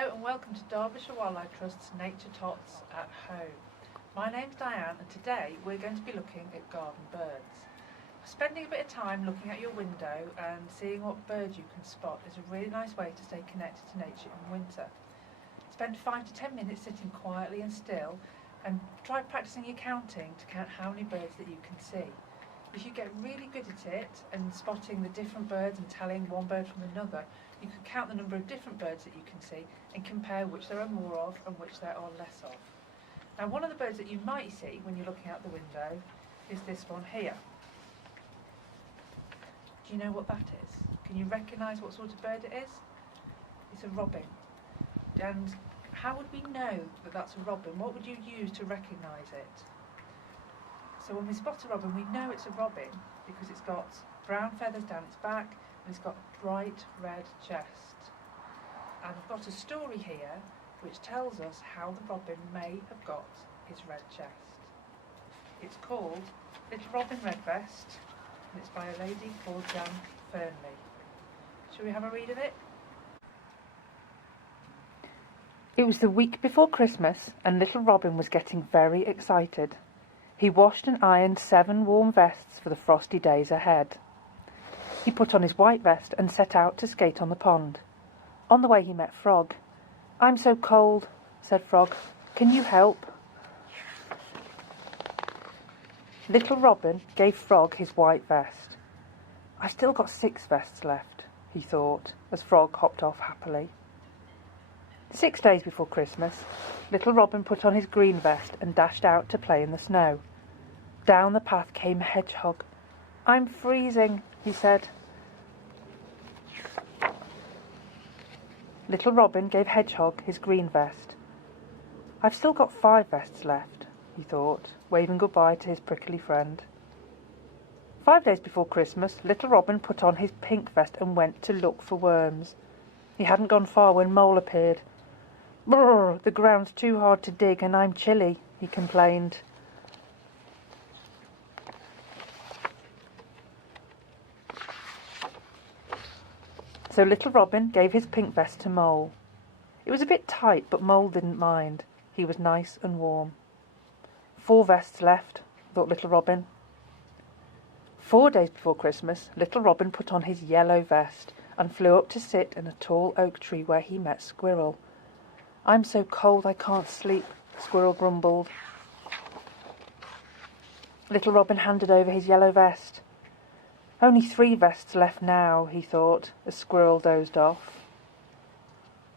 Hello and welcome to Derbyshire Wildlife Trust's Nature Tots at Home. My name's Diane and today we're going to be looking at garden birds. Spending a bit of time looking at your window and seeing what birds you can spot is a really nice way to stay connected to nature in winter. Spend 5 to 10 minutes sitting quietly and still and try practicing your counting to count how many birds that you can see. If you get really good at it and spotting the different birds and telling one bird from another, you can count the number of different birds that you can see and compare which there are more of and which there are less of. Now, one of the birds that you might see when you're looking out the window is this one here. Do you know what that is? Can you recognise what sort of bird it is? It's a robin. And how would we know that that's a robin? What would you use to recognise it? So when we spot a robin, we know it's a robin because it's got brown feathers down its back and it's got a bright red chest. And I've got a story here which tells us how the robin may have got his red chest. It's called Little Robin Redvest and it's by a lady called Jan Fernley. Shall we have a read of it? It was the week before Christmas and little Robin was getting very excited. He washed and ironed 7 warm vests for the frosty days ahead. He put on his white vest and set out to skate on the pond. On the way he met Frog. "I'm so cold," said Frog. "Can you help?" Little Robin gave Frog his white vest. "I've still got 6 vests left," he thought, as Frog hopped off happily. 6 days before Christmas, little Robin put on his green vest and dashed out to play in the snow. Down the path came a hedgehog. "I'm freezing," he said. Little Robin gave Hedgehog his green vest. "I've still got 5 vests left," he thought, waving goodbye to his prickly friend. 5 days before Christmas, little Robin put on his pink vest and went to look for worms. He hadn't gone far when Mole appeared. "Brrr, the ground's too hard to dig and I'm chilly," he complained. So little Robin gave his pink vest to Mole. It was a bit tight, but Mole didn't mind. He was nice and warm. 4 vests left, thought little Robin. 4 days before Christmas, little Robin put on his yellow vest and flew up to sit in a tall oak tree where he met Squirrel. "I'm so cold I can't sleep," Squirrel grumbled. Little Robin handed over his yellow vest. "Only 3 vests left now," he thought, as Squirrel dozed off.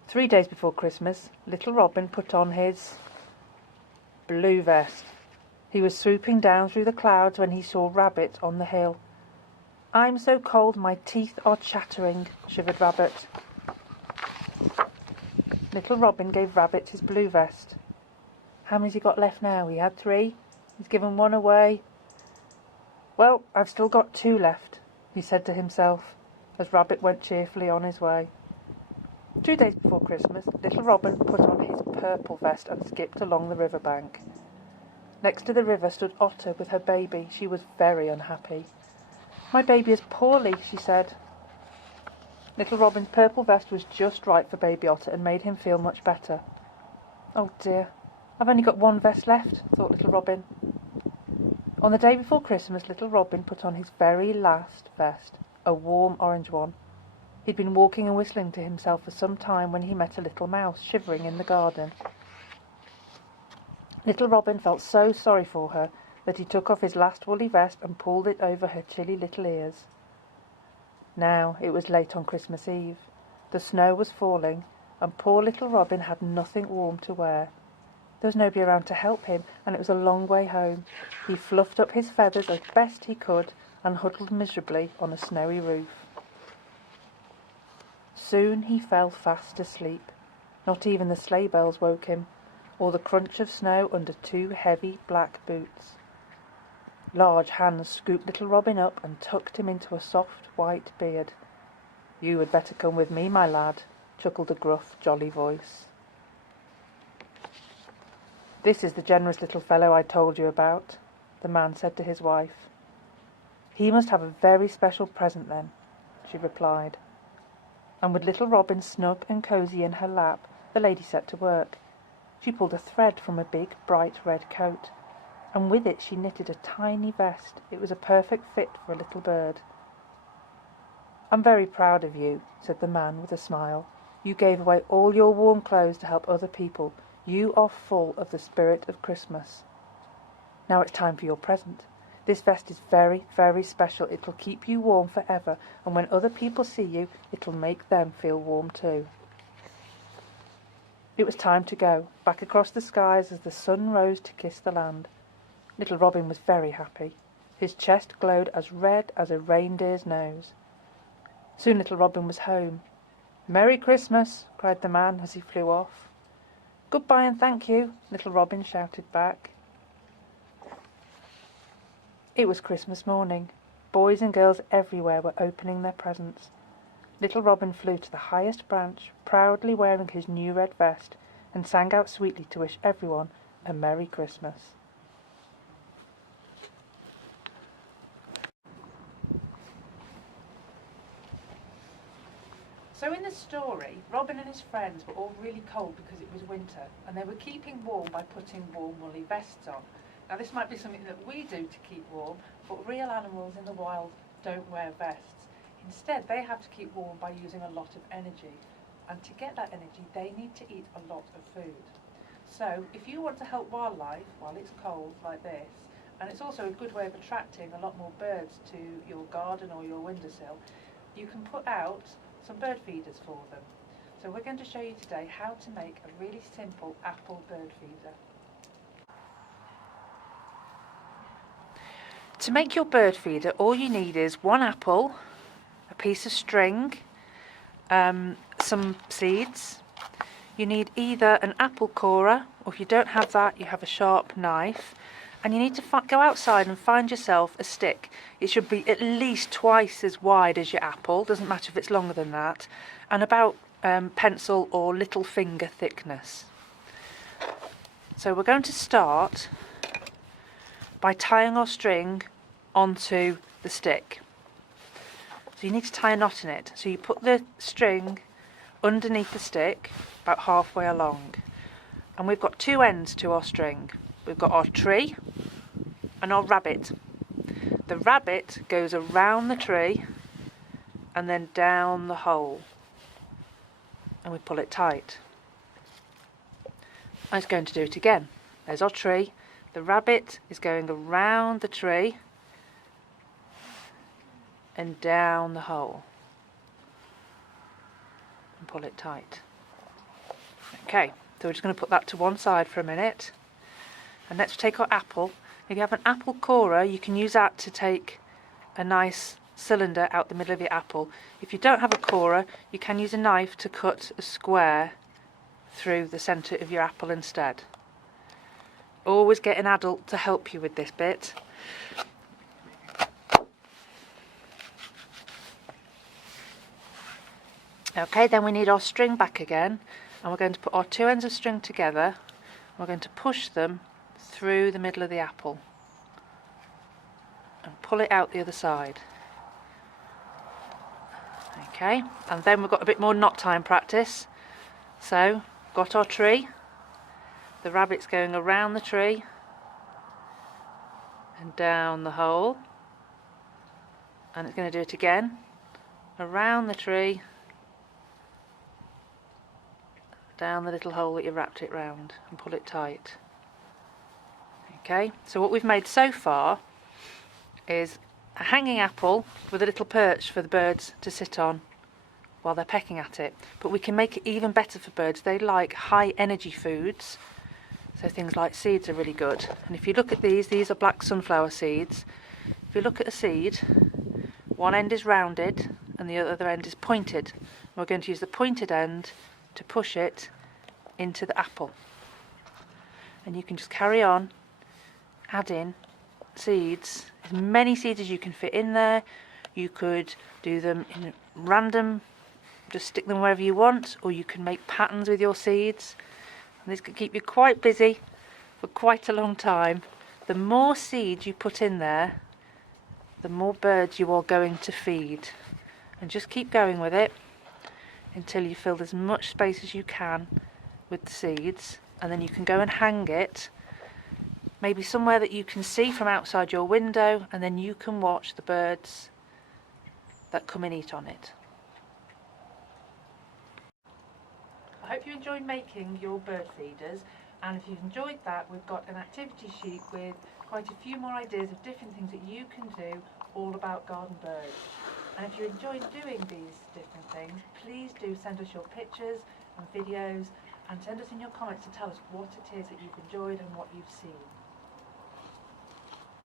3 days before Christmas, little Robin put on his blue vest. He was swooping down through the clouds when he saw Rabbit on the hill. "I'm so cold my teeth are chattering," shivered Rabbit. Little Robin gave Rabbit his blue vest. "How many's he got left now?" He had 3. He's given 1 away. "Well, I've still got 2 left," he said to himself, as Rabbit went cheerfully on his way. 2 days before Christmas, little Robin put on his purple vest and skipped along the river bank. Next to the river stood Otter with her baby. She was very unhappy. "My baby is poorly," she said. Little Robin's purple vest was just right for baby Otter and made him feel much better. "Oh dear, I've only got 1 vest left," thought little Robin. On the day before Christmas, little Robin put on his very last vest, a warm orange one. He'd been walking and whistling to himself for some time when he met a little mouse shivering in the garden. Little Robin felt so sorry for her that he took off his last woolly vest and pulled it over her chilly little ears. Now it was late on Christmas Eve. The snow was falling, and poor little Robin had nothing warm to wear. There was nobody around to help him, and it was a long way home. He fluffed up his feathers as best he could and huddled miserably on a snowy roof. Soon he fell fast asleep. Not even the sleigh bells woke him, or the crunch of snow under 2 heavy black boots. Large hands scooped little Robin up and tucked him into a soft white beard. "You had better come with me, my lad," chuckled a gruff, jolly voice. "This is the generous little fellow I told you about," the man said to his wife. "He must have a very special present then," she replied. And with little Robin snug and cosy in her lap, The lady set to work. She pulled a thread from a big, bright red coat, and with it she knitted a tiny vest. It was a perfect fit for a little bird. "I'm very proud of you," said the man with a smile. "You gave away all your warm clothes to help other people. You are full of the spirit of Christmas. Now it's time for your present. This vest is very, very special. It will keep you warm forever, and when other people see you, it will make them feel warm too." It was time to go, back across the skies as the sun rose to kiss the land. Little Robin was very happy. His chest glowed as red as a reindeer's nose. Soon Little Robin was home. "Merry Christmas!" cried the man as he flew off. "Goodbye and thank you," Little Robin shouted back. It was Christmas morning. Boys and girls everywhere were opening their presents. Little Robin flew to the highest branch, proudly wearing his new red vest, and sang out sweetly to wish everyone a Merry Christmas. So in the story, Robin and his friends were all really cold because it was winter, and they were keeping warm by putting warm woolly vests on. Now this might be something that we do to keep warm, but real animals in the wild don't wear vests. Instead, they have to keep warm by using a lot of energy, and to get that energy they need to eat a lot of food. So if you want to help wildlife while it's cold like this, and it's also a good way of attracting a lot more birds to your garden or your windowsill, you can put out some bird feeders for them. So we're going to show you today how to make a really simple apple bird feeder. To make your bird feeder, all you need is one apple, a piece of string, some seeds. You need either an apple corer, or if you don't have that, you have a sharp knife. And you need to go outside and find yourself a stick. It should be at least twice as wide as your apple, doesn't matter if it's longer than that, and about pencil or little finger thickness. So we're going to start by tying our string onto the stick. So you need to tie a knot in it. So you put the string underneath the stick, about halfway along. And we've got two ends to our string. We've got our tree and our rabbit. The rabbit goes around the tree and then down the hole. And we pull it tight. I'm just going to do it again. There's our tree. The rabbit is going around the tree and down the hole. And pull it tight. Okay, so we're just going to put that to one side for a minute. And let's take our apple. If you have an apple corer, you can use that to take a nice cylinder out the middle of your apple. If you don't have a corer, you can use a knife to cut a square through the centre of your apple instead. Always get an adult to help you with this bit. Okay, then we need our string back again, and we're going to put our two ends of string together. We're going to push them through the middle of the apple and pull it out the other side. Okay, and then we've got a bit more knot tying practice. So, got our tree, the rabbit's going around the tree and down the hole, and it's going to do it again, around the tree, down the little hole that you wrapped it round, and pull it tight. Okay, so what we've made so far is a hanging apple with a little perch for the birds to sit on while they're pecking at it. But we can make it even better for birds. They like high energy foods, so things like seeds are really good. And if you look at these are black sunflower seeds. If you look at a seed, one end is rounded and the other end is pointed. We're going to use the pointed end to push it into the apple. And you can just carry on adding seeds, as many seeds as you can fit in there. You could do them in random, just stick them wherever you want, or you can make patterns with your seeds. And this could keep you quite busy for quite a long time. The more seeds you put in there, the more birds you are going to feed. And just keep going with it until you filled as much space as you can with the seeds, and then you can go and hang it maybe somewhere that you can see from outside your window, and then you can watch the birds that come and eat on it. I hope you enjoyed making your bird feeders, and if you've enjoyed that, we've got an activity sheet with quite a few more ideas of different things that you can do all about garden birds. And if you enjoyed doing these different things, please do send us your pictures and videos, and send us in your comments to tell us what it is that you've enjoyed and what you've seen.